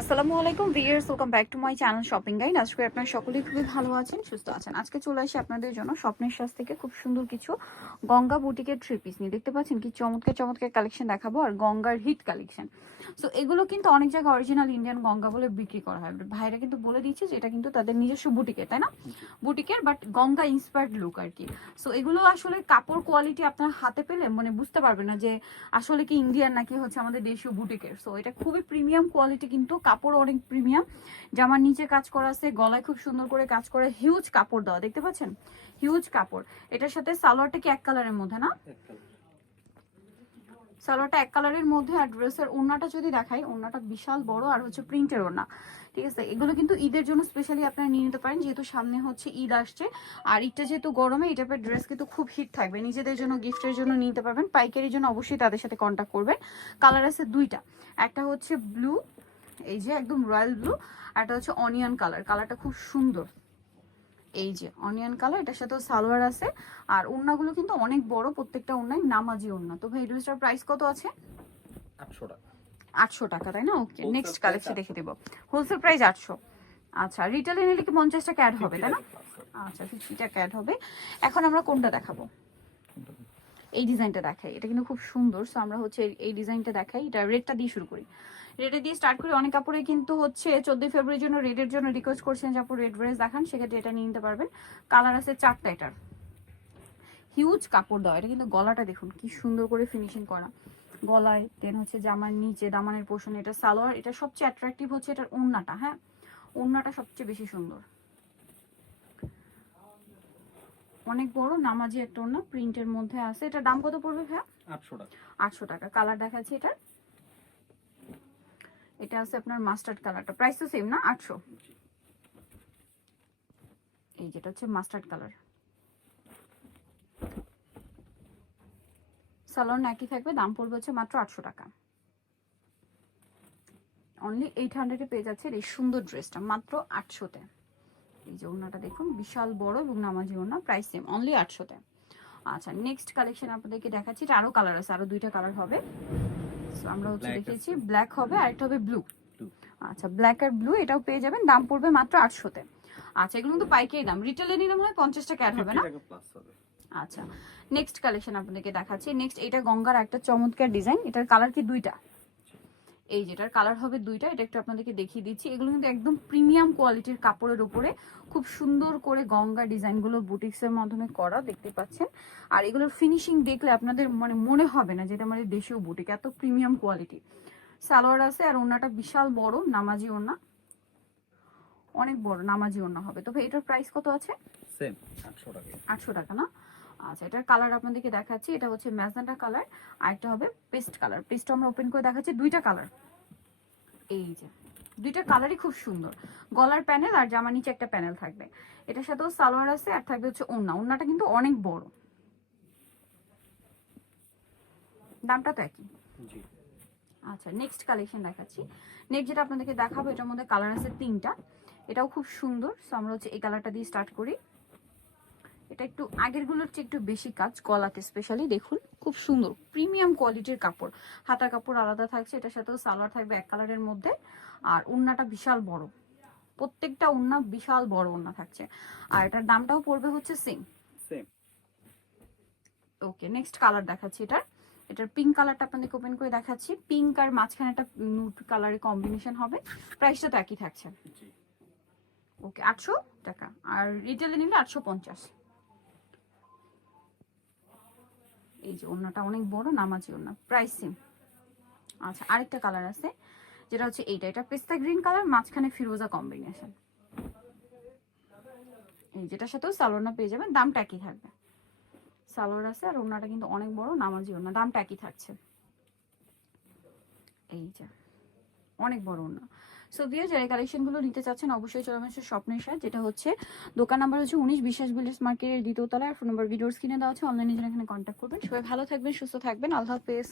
আসসালামু আলাইকুম viewers, welcome back to my channel shopping guide. আজকে আপনারা সকলেই খুবই ভালো আছেন, সুস্থ আছেন। আজকে চলে আসি আপনাদের জন্য স্বপ্নের সাজ থেকে খুব সুন্দর কিছু গঙ্গা বুটিকের থ্রি পিস নিয়ে। দেখতে পাচ্ছেন কি চমৎকার চমৎকার কালেকশন দেখাবো, আর গঙ্গার হিট কালেকশন। সো এগুলো কিন্তু অনেক জায়গায় অরিজিনাল ইন্ডিয়ান গঙ্গা বলে বিক্রি করা হয়, বাট ভাইরা কিন্তু বলে দিচ্ছে যে এটা কিন্তু তাদের নিজস্ব বুটিকের, তাই না? বুটিকের বাট গঙ্গা ইন্সপায়ার্ড লুক আর কি। সো এগুলো আসলে কাপড় কোয়ালিটি আপনার হাতে পেলে মানে বুঝতে পারবেন না যে আসলে কি ইন্ডিয়ান নাকি হচ্ছে আমাদের দেশীয় বুটিকের। সো এটা খুবই প্রিমিয়াম কোয়ালিটি, কিন্তু কাপড় অনেক প্রিমিয়াম। জামার নিচে কাজ করা আছে, গলায় খুব সুন্দর করে কাজ করা, হিউজ কাপড় দেওয়া, দেখতে পাচ্ছেন হিউজ কাপড়। এটার সাথে সালোয়ারটা কি এক কালারের মধ্যে না? সালোয়ারটা এক কালারের মধ্যে। আর ড্রেসের ওড়নাটা যদি দেখাই, ওড়নাটা বিশাল বড় আর হচ্ছে প্রিন্টের ওড়না, ঠিক আছে? এগুলো কিন্তু ঈদের জন্য স্পেশালি আপনারা নিয়ে নিতে পারেন, যেহেতু সামনে হচ্ছে ঈদ আসছে। আর ঈদটা যেহেতু গরমে, এই টাইপের ড্রেস কিন্তু খুব হিট থাকবে। নিজেদের জন্য গিফটের জন্য নিতে পারবেন, পাইকারির জন্য অবশ্যই তাদের সাথে কন্ট্যাক্ট করবেন। কালার আছে দুইটা, একটা হচ্ছে ব্লু, এই যে একদম রয়্যাল ব্লু, আর একটা হচ্ছে অনিয়ন কালার। কালারটা খুব সুন্দর, এই যে অনিয়ন কালার। এটার সাথেও সালোয়ার আছে। আর ওড়নাগুলো কিন্তু অনেক বড়, প্রত্যেকটা ওড়নায় নামাজি ওড়না। তো ভাই ড্রেসটার প্রাইস কত আছে? 800 টাকা। 800 টাকা, তাই না? ওকে, নেক্সট কালেকশন দেখে দেবো। Wholesale price 800। আচ্ছা, রিটেলে নিলে কি 50 টাকা অ্যাড হবে, তাই না? আচ্ছা, 50 টাকা অ্যাড হবে। এখন আমরা কোনটা দেখাবো? এই ডিজাইনটা দেখাই, এটা কিন্তু খুব সুন্দর। সো আমরা হচ্ছে এই ডিজাইনটা দেখাই। এটা রেডটা দিয়ে শুরু করি, রেডে দিয়ে স্টার্ট করি। অনেক কাপড়ে কিন্তু হচ্ছে 14 ফেব্রুয়ারির জন্য রেডের জন্য রিকোয়েস্ট করছেন যে আপু রেড ড্রেস দেখান, সেক্ষেত্রে এটা নিয়ে নিতে পারবেন। কালার আছে 4টা। এটার হিউজ কাপড় দেওয়া। এটা কিন্তু গলাটা দেখুন কি সুন্দর করে ফিনিশিং করা, গলায় দেন হচ্ছে জামার নিচে দামানের পোর্শন। এটা সালোয়ার। এটা সবচেয়ে অ্যাট্রাকটিভ হচ্ছে এটার ওড়নাটা। হ্যাঁ, ওড়নাটা সবচেয়ে বেশি সুন্দর, অনেক বড় নামাজি একটা ওড়না, প্রিন্টের মধ্যে আছে। এটা দাম কত পড়বে ভাইয়া? 800 টাকা। 800 টাকা। কালার দেখাচ্ছি এটার, এটা আছে আপনার মাস্টার্ড কালারটা, প্রাইস তো সেম না, 800। এই যেটা হচ্ছে মাস্টার্ড কালার, সালোয়ার একই থাকবে, দাম পড়বে হচ্ছে মাত্র 800 টাকা। অনলি 800 এ পেয়ে যাচ্ছে এই সুন্দর ড্রেসটা মাত্র 800-তে। এই যে ওড়নাটা দেখুন বিশাল বড় এবং নামাজি ওড়না, প্রাইস সেম অনলি 800-তে। আচ্ছা, নেক্সট কালেকশন আপনাদেরকে দেখাচ্ছি। এটা আরো কালার আছে, আরো দুইটা কালার হবে। সো আমরা হচ্ছে দেখিয়েছি ব্ল্যাক হবে, আর একটা হবে ব্লু। আচ্ছা, ব্ল্যাক আর ব্লু এটাও পেয়ে যাবেন, দাম পড়বে মাত্র 800-তে। আচ্ছা, এগুলো কিন্তু পাইকারি দাম, রিটেলে নিলে মনে হয় 50 টাকা অ্যাড হবে না? আচ্ছা, নেক্সট কালেকশন আপনাদেরকে দেখাচ্ছি। নেক্সট এটা গঙ্গার একটা চমৎকার ডিজাইন। এটার কালার কি দুইটা, এই যেটার কালার হবে দুইটা। এটা একটু আপনাদেরকে দেখিয়ে দিচ্ছি। এগুলো কিন্তু একদম প্রিমিয়াম কোয়ালিটির কাপড়ের উপরে খুব সুন্দর করে গঙ্গা ডিজাইনগুলো বুটিক্সের মাধ্যমে করা, দেখতে পাচ্ছেন। আর এগুলোর ফিনিশিং দেখলে আপনাদের মানে মনে হবে না যেটা আমাদের দেশীয় বুটিক, এত প্রিমিয়াম কোয়ালিটি। সালোয়ার আছে, আর ওড়নাটা বিশাল বড় নামাজি ওড়না, অনেক বড় নামাজি ওড়না হবে। তবে এটার প্রাইস কত আছে? সেম 800 টাকা। 800 টাকা না? আচ্ছা, এটার কালার আপনাদেরকে দেখাচ্ছি। এটা হচ্ছে ম্যাজেন্টা কালার, আর একটা হবে পেস্ট কালার। পেস্টটা আমরা ওপেন করে দেখাচ্ছি, দুইটা কালার। এই যে দুইটা কালারই খুব সুন্দর। গলার প্যানেল আর জামার নিচে একটা প্যানেল থাকবে। এটার সাথেও সালোয়ার আছে, আর থাকবে হচ্ছে ওড়না। ওড়নাটা কিন্তু অনেক বড়, দামটা তো একই। জি। আচ্ছা, নেক্সট কালেকশন দেখাচ্ছি। নেক্সট যেটা আপনাদেরকে দেখাবো, এটার মধ্যে কালার আছে 3টা। এটাও খুব সুন্দর। সো আমরা হচ্ছে এই কালারটা দিয়ে স্টার্ট করি। এটা একটু আগের গুলোর চেয়ে একটু বেশি কাজ, গলাতে স্পেশালি দেখুন খুব সুন্দর প্রিমিয়াম কোয়ালিটির কাপড়। হাতার কাপড় আলাদা থাকছে, এটার সাথেও সালোয়ার থাকবে এক কালারের মধ্যে। আর ওড়নাটা বিশাল বড়, প্রত্যেকটা ওড়না বিশাল বড় ওড়না থাকছে। আর এটার দামটাও পড়বে হচ্ছে সেম। ওকে, নেক্সট কালার দেখাচ্ছি। এটার পিঙ্ক কালারটা আপনাদেরকে ওপেন করে দেখাচ্ছি। পিঙ্ক আর মাঝখানে একটা নুড কালারের কম্বিনেশন হবে। প্রাইসটা তো একই থাকছে। ওকে, 800 টাকা। আর রিটেলে নিলে 850। এই যে ওড়নাটা অনেক বড় নামাজি ওড়না, প্রাইস সেম। আচ্ছা, আরেকটা কালার আছে যেটা হচ্ছে এইটা। এটা পেস্তা গ্রিন কালার, মাঝখানে ফিরোজা কম্বিনেশন। এই যেটার সাথেও সালোয়ার পেয়ে যাবেন, দামটা একই থাকবে। সালোয়ার আছে, আর ওড়নাটা কিন্তু অনেক বড় নামাজি ওড়না, দামটা একই থাকছে। এই যে অনেক বড় ওড়না। সো দিয়ে যারা কালেকশনগুলো নিতে চাচ্ছেন অবশ্যই চলে আসবেন স্বপ্নের সাথে, যেটা হচ্ছে দোকান নাম্বার হচ্ছে 19 বিশ্বাস বিল্ডার্স মার্কেটের দ্বিতীয় তলায়। আর ফোন নাম্বার ভিডিওর স্ক্রিনে দেওয়া আছে, অনলাইনে জন্য এখানে কন্ট্যাক্ট করবেন। সবাই ভালো থাকবেন, সুস্থ থাকবেন, আল্লাহ হাফেজ।